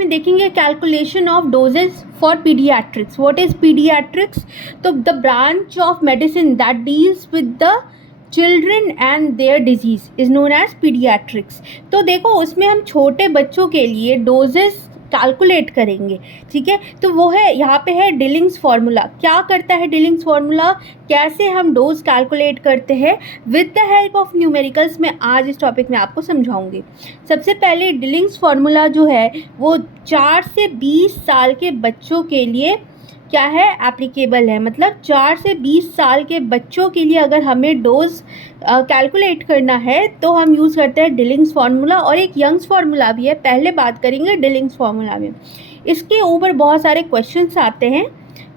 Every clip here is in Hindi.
में देखेंगे calculation of doses for paediatrics. What is paediatrics? तो the branch of medicine that deals with the children and their disease is known as paediatrics. तो देखो उसमें हम छोटे बच्चों के लिए डोजेस कैलकुलेट करेंगे. ठीक है, तो वो है यहाँ पे है डिलिंग्स फार्मूला. क्या करता है डिलिंग्स फार्मूला, कैसे हम डोज कैलकुलेट करते हैं with the help of numericals. मैं आज इस टॉपिक में आपको समझाऊंगी. सबसे पहले डिलिंग्स फार्मूला जो है वो 4 से 20 साल के बच्चों के लिए क्या है, एप्लीकेबल है. मतलब 4 से 20 साल के बच्चों के लिए अगर हमें डोज कैलकुलेट करना है तो हम यूज़ करते हैं डिलिंग्स फार्मूला. और एक यंग्स फार्मूला भी है, पहले बात करेंगे डिलिंग्स फार्मूला में. इसके ऊपर बहुत सारे क्वेश्चंस आते हैं.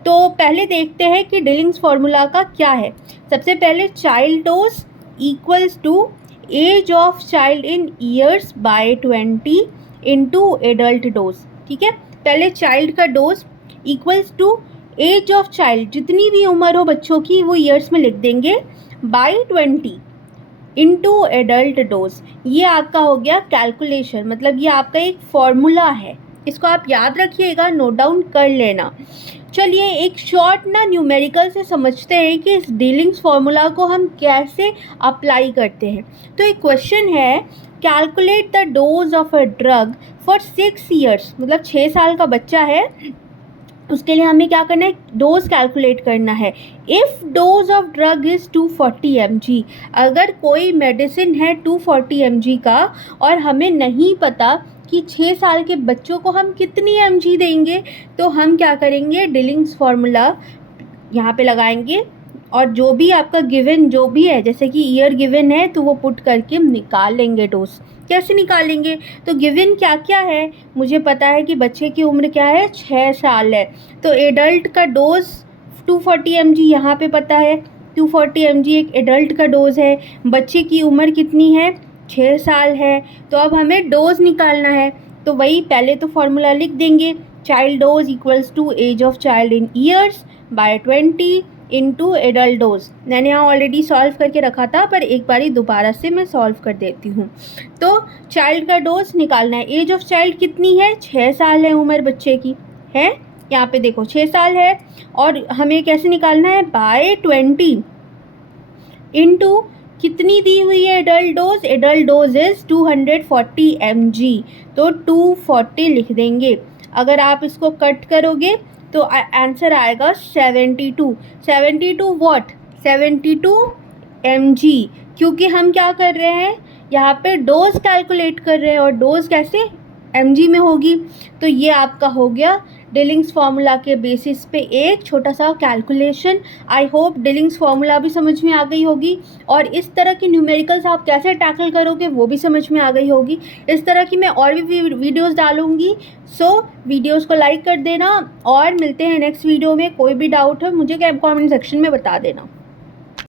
तो पहले देखते हैं कि डिलिंग्स फार्मूला का क्या है. सबसे पहले child dose equals to age of child in years by 20 into adult dose. ठीक है, पहले चाइल्ड का dose equals to age of child, जितनी भी उम्र हो बच्चों की वो ईयर्स में लिख देंगे, बाई 20 इंटू एडल्ट डोज. ये आपका हो गया कैलकुलेशन. मतलब ये आपका एक फॉर्मूला है, इसको आप याद रखिएगा, नोट डाउन कर लेना. चलिए एक शॉर्ट ना न्यूमेरिकल से समझते हैं कि इस डिलिंग्स फार्मूला को हम कैसे अप्लाई करते हैं. तो एक क्वेश्चन है, calculate the dose of a drug for 6 years. मतलब 6 साल का बच्चा है, उसके लिए हमें क्या करना है, डोज कैलकुलेट करना है. If dose of drug is 240 mg. अगर कोई मेडिसिन है 240 mg का और हमें नहीं पता कि 6 साल के बच्चों को हम कितनी mg देंगे, तो हम क्या करेंगे, डिलिंग्स फार्मूला यहाँ पे लगाएंगे और जो भी आपका गिवन जो भी है, जैसे कि ईयर गिवन है तो वो पुट करके निकाल लेंगे डोज. कैसे निकालेंगे, तो गिवन क्या क्या है, मुझे पता है कि बच्चे की उम्र क्या है, 6 साल है. तो एडल्ट का डोज 240 mg यहाँ पे पता है, 240 mg एक एडल्ट का डोज है. बच्चे की उम्र कितनी है, 6 साल है. तो अब हमें डोज निकालना है, तो वही पहले तो फॉर्मूला लिख देंगे, child dose equals to age of child in years by 20 into adult dose. मैंने यहाँ ऑलरेडी सॉल्व करके रखा था, पर एक बारी दोबारा से मैं सॉल्व कर देती हूँ. तो चाइल्ड का डोज निकालना है. एज ऑफ चाइल्ड कितनी है, 6 साल है उम्र बच्चे की, है यहाँ पे देखो 6 साल है. और हमें कैसे निकालना है, बाय 20 इंटू कितनी दी हुई है adult dose, adult dose is 240 mg. तो 240 लिख देंगे. अगर आप इसको कट करोगे तो आंसर आएगा 72 व्हाट, 72 mg. क्योंकि हम क्या कर रहे हैं, यहाँ पे डोज कैलकुलेट कर रहे हैं और डोज कैसे mg में होगी. तो ये आपका हो गया डिलिंग्स फार्मूला के बेसिस पे एक छोटा सा calculation. I hope Dilling's formula भी समझ में आ गई होगी और इस तरह की न्यूमेरिकल्स आप कैसे टैकल करोगे वो भी समझ में आ गई होगी. इस तरह की मैं और भी वीडियोस डालूंगी. सो वीडियोस को लाइक कर देना और मिलते हैं नेक्स्ट वीडियो में. कोई भी डाउट हो मुझे कमेंट सेक्शन में बता देना.